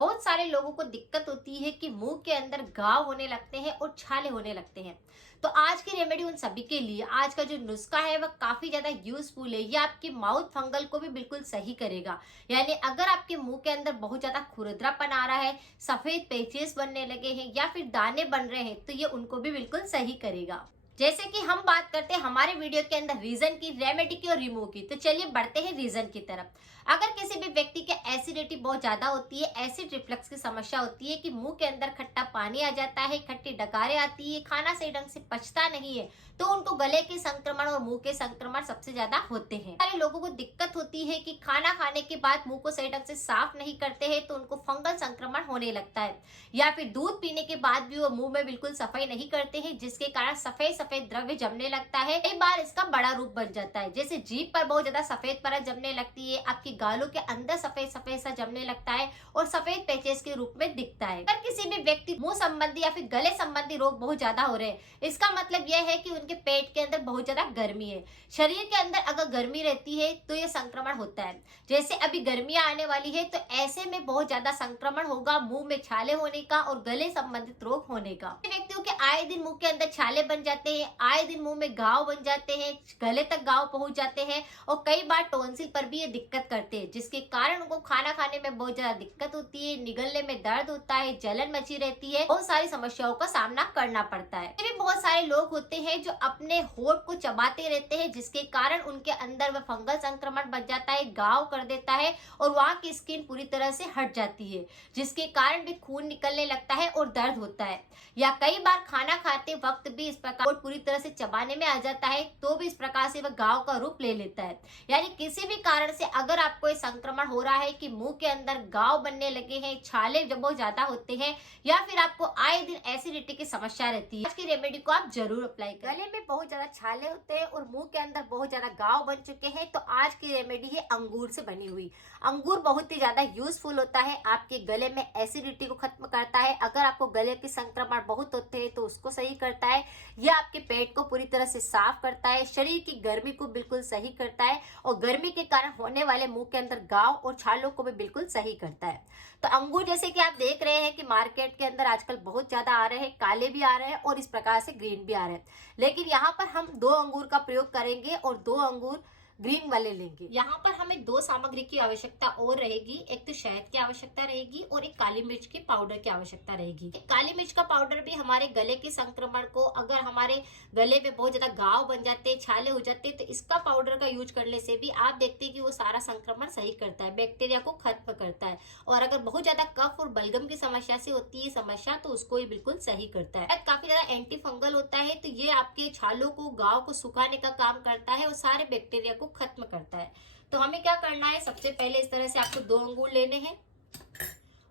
बहुत सारे लोगों को दिक्कत होती है कि मुंह के अंदर घाव होने लगते हैं और छाले होने लगते हैं। तो आज की रेमेडी उन सभी के लिए, आज का जो नुस्खा है वह काफी ज्यादा यूजफुल है। ये आपकी माउथ फंगल को भी बिल्कुल सही करेगा। यानी अगर आपके मुंह के अंदर बहुत ज्यादा खुरदरापन आ रहा है, सफेद पैचेस बनने लगे हैं या फिर दाने बन रहे हैं, तो ये उनको भी बिल्कुल सही करेगा। जैसे कि हम बात करते हैं हमारे वीडियो के अंदर रीजन की, रेमेडी की और रिमूव की, तो चलिए बढ़ते हैं रीजन की तरफ। अगर किसी भी व्यक्ति के एसिडिटी बहुत ज्यादा होती है, एसिड रिफ्लक्स की समस्या होती है कि मुंह के अंदर खट्टा पानी आ जाता है, खट्टी डकारें आती है, खाना सही ढंग से पचता नहीं है, तो उनको गले के संक्रमण और मुंह के संक्रमण सबसे ज्यादा होते हैं। सारे लोगों को दिक्कत होती है कि खाना खाने के बाद मुंह को सही ढंग से साफ नहीं करते हैं, तो उनको फंगल संक्रमण होने लगता है। या फिर दूध पीने के बाद भी वो मुंह में बिल्कुल सफाई नहीं करते हैं, जिसके कारण सफेद सफेद द्रव्य जमने लगता है। कई बार इसका बड़ा रूप बन जाता है, जैसे जीभ पर बहुत ज्यादा सफेद परत जमने लगती है, आपकी गालों के अंदर सफेद सफेद सा जमने लगता है और सफेद पैचेस के रूप में दिखता है। अगर किसी भी व्यक्ति मुंह संबंधी या फिर गले संबंधी रोग बहुत ज्यादा हो रहे हैं, इसका मतलब यह है कि उनके पेट के अंदर बहुत ज्यादा गर्मी है। शरीर के अंदर अगर गर्मी रहती है तो ये संक्रमण होता है। जैसे अभी गर्मियां आने वाली है, तो ऐसे में बहुत ज्यादा संक्रमण होगा, मुंह में छाले होने का और गले संबंधित रोग होने का। व्यक्तियों के आए दिन मुंह के अंदर छाले बन जाते हैं, आए दिन मुंह में घाव बन जाते हैं, गले तक घाव पहुंच जाते हैं और कई बार टॉन्सिल पर भी ये दिक्कत करते हैं, जिसके कारण उनको खाना खाने में बहुत ज्यादा दिक्कत होती है, निगलने में दर्द होता है, जलन मची रहती है, बहुत सारी समस्याओं का सामना करना पड़ता है। फिर भी बहुत सारे लोग होते हैं जो अपने होठ को चबाते रहते हैं, जिसके कारण उनके अंदर वह फंगल संक्रमण बच जाता है, घाव कर देता है और वहां की स्किन पूरी तरह से हट जाती है, जिसके कारण भी खून निकलने लगता है और दर्द होता है। या कई बार खाना खाते वक्त भी इस प्रकार पूरी तरह से चबाने में आ जाता है, तो भी इस प्रकार से वह घाव का रूप ले लेता है। यानी किसी भी कारण से अगर आपको संक्रमण हो रहा है कि मुंह के अंदर घाव बनने लगे हैं, छाले जब बहुत ज्यादा होते हैं, या फिर आपको आए दिन एसिडिटी की समस्या रहती है, आज की रेमेडी को आप जरूर अप्लाई करें। गले में बहुत ज्यादा छाले होते हैं और मुंह के अंदर बहुत ज्यादा घाव बन चुके हैं, तो आज की रेमेडी है अंगूर से बनी हुई। अंगूर बहुत ही ज्यादा यूजफुल होता है, आपके गले में एसिडिटी को खत्म करता है। अगर आपको गले के संक्रमण बहुत होते हैं तो उसको सही करता है। यह आपके पेट को पूरी तरह से साफ करता है, शरीर की गर्मी को बिल्कुल सही करता है और गर्मी के कारण होने वाले मुंह के अंदर घाव और छालों को भी बिल्कुल सही करता है। तो अंगूर जैसे कि आप देख रहे हैं कि मार्केट के अंदर आजकल बहुत ज्यादा आ रहे हैं, काले भी आ रहे हैं और इस प्रकार से ग्रीन भी आ रहे हैं, लेकिन यहाँ पर हम 2 अंगूर का प्रयोग करेंगे और 2 अंगूर ग्रीन वाले लेंगे। यहाँ पर हमें 2 सामग्री की आवश्यकता और रहेगी, एक तो शहद की आवश्यकता रहेगी और एक काली मिर्च के पाउडर की आवश्यकता रहेगी। काली मिर्च का पाउडर भी हमारे गले के संक्रमण को, अगर हमारे गले में बहुत ज्यादा घाव बन जाते हैं, छाले हो जाते हैं, तो इसका पाउडर का यूज करने से भी आप देखते हैं कि वो सारा संक्रमण सही करता है, बैक्टीरिया को खत्म करता है। और अगर बहुत ज्यादा कफ और बलगम की समस्या से होती है समस्या, तो उसको ये बिल्कुल सही करता है। काफी ज्यादा एंटी फंगल होता है, तो ये आपके छालों को, घाव को सुखाने का काम करता है और सारे बैक्टीरिया को खत्म करता है। तो हमें क्या करना है, सबसे पहले इस तरह से आपको 2 अंगूर लेने हैं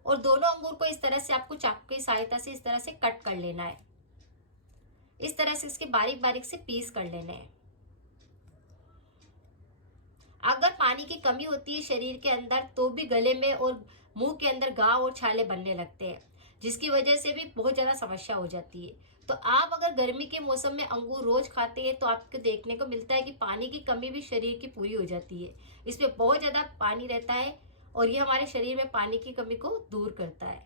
और दोनों अंगूर को इस तरह से आपको चाकू की सहायता से इस तरह से कट कर लेना है। इस तरह से इसके बारीक बारीक से पीस कर लेने हैं। अगर पानी की कमी होती है शरीर के अंदर, तो भी गले में और मुंह के अंदर घाव और छाले बनने लगते हैं, जिसकी वजह से भी बहुत ज्यादा समस्या हो जाती है। तो आप अगर गर्मी के मौसम में अंगूर रोज खाते हैं, तो आपको देखने को मिलता है कि पानी की कमी भी शरीर की पूरी हो जाती है। इसमें बहुत ज्यादा पानी रहता है और ये हमारे शरीर में पानी की कमी को दूर करता है।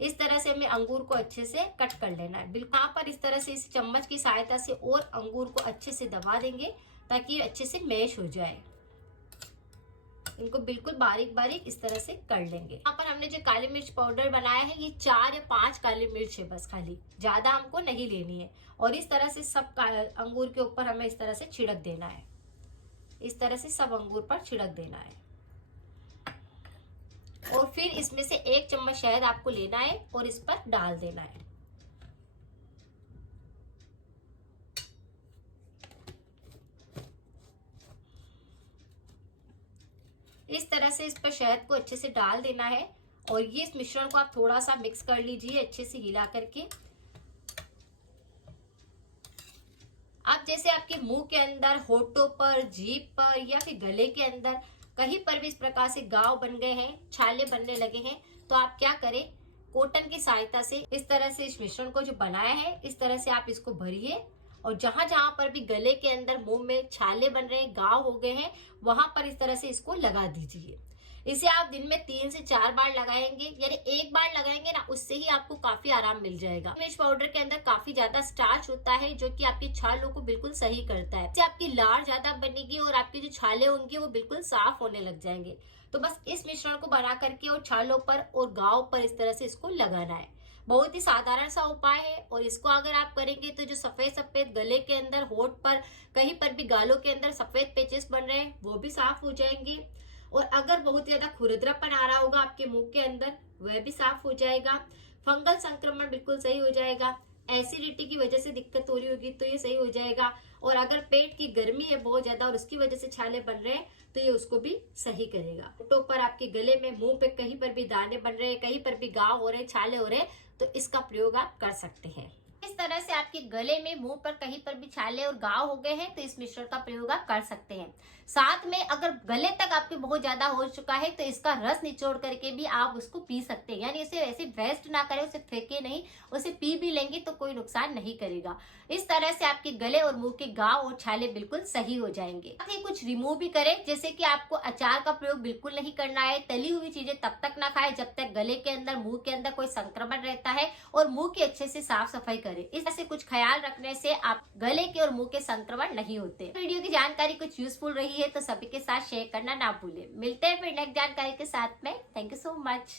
इस तरह से हमें अंगूर को अच्छे से कट कर लेना है। बिल्कुल यहाँ पर इस तरह से इस चम्मच की सहायता से और अंगूर को अच्छे से दबा देंगे, ताकि अच्छे से मैश हो जाए। इनको बिल्कुल बारीक बारीक इस तरह से कर लेंगे। यहाँ पर हमने जो काली मिर्च पाउडर बनाया है, ये 4 या 5 काली मिर्च है बस, खाली, ज्यादा हमको नहीं लेनी है। और इस तरह से सब अंगूर के ऊपर हमें इस तरह से छिड़क देना है। इस तरह से सब अंगूर पर छिड़क देना है और फिर इसमें से 1 चम्मच शहद आपको लेना है और इस पर डाल देना है। इस तरह से इस पर शहद को अच्छे से डाल देना है और ये इस मिश्रण को आप थोड़ा सा मिक्स कर लीजिए, अच्छे से हिला करके। अब जैसे आपके मुंह के अंदर, होठों पर, जीभ पर या फिर गले के अंदर कहीं पर भी इस प्रकार से घाव बन गए हैं, छाले बनने लगे हैं, तो आप क्या करें, कॉटन की सहायता से इस तरह से इस मिश्रण को जो बनाया है, इस तरह से आप इसको भरिए और जहां जहां पर भी गले के अंदर, मुंह में छाले बन रहे हैं, घाव हो गए हैं, वहां पर इस तरह से इसको लगा दीजिए। इसे आप दिन में 3 से 4 बार लगाएंगे, यानी एक बार लगाएंगे ना, उससे ही आपको काफी आराम मिल जाएगा। मिर्च पाउडर के अंदर काफी ज्यादा स्टार्च होता है जो कि आपकी छालों को बिल्कुल सही करता है। इससे आपकी लार ज्यादा बनेगी और आपकी जो छाले होंगे वो बिल्कुल साफ होने लग जाएंगे। तो बस इस मिश्रण को बना करके और छालों पर और गाँव पर इस तरह से इसको लगाना है। बहुत ही साधारण सा उपाय है और इसको अगर आप करेंगे तो जो सफेद सफेद गले के अंदर, होठ पर, कहीं पर भी गालों के अंदर सफेद पेचेस बन रहे हैं वो भी साफ हो जाएंगे। और अगर बहुत ज्यादा खुरदरापन आ रहा होगा आपके मुंह के अंदर, वह भी साफ हो जाएगा। फंगल संक्रमण बिल्कुल सही हो जाएगा। एसिडिटी की वजह से दिक्कत हो रही होगी तो ये सही हो जाएगा। और अगर पेट की गर्मी है बहुत ज्यादा और उसकी वजह से छाले बन रहे हैं तो ये उसको भी सही करेगा। होठों पर, आपके गले में, मुंह पे कहीं पर भी दाने बन रहे हैं, कहीं पर भी घाव हो रहे हैं, छाले हो रहे हैं, तो इसका प्रयोग आप कर सकते हैं। इस तरह से आपके गले में, मुंह पर कहीं पर भी छाले और घाव हो गए हैं तो इस मिश्रण का प्रयोग आप कर सकते हैं। साथ में अगर गले तक आपके बहुत ज्यादा हो चुका है तो इसका रस निचोड़ करके भी आप उसको पी सकते हैं, यानी इसे ऐसे वेस्ट ना करें, उसे फेंके नहीं, उसे पी भी लेंगे तो कोई नुकसान नहीं करेगा। इस तरह से आपके गले और मुंह के घाव और छाले बिल्कुल सही हो जाएंगे। साथ ही कुछ रिमूव भी करें, जैसे कि आपको अचार का प्रयोग बिल्कुल नहीं करना है। तली हुई चीजें तब तक ना खाएं जब तक गले के अंदर, मुंह के अंदर कोई संक्रमण रहता है, और मुंह की अच्छे से साफ सफाई करें। इस तरह से कुछ ख्याल रखने से आप गले के और मुंह के संक्रमण नहीं होते। वीडियो की जानकारी कुछ यूजफुल रही है तो सभी के साथ शेयर करना ना भूलें। मिलते हैं फिर नेक्स्ट जानकारी के साथ में। Thank you so much.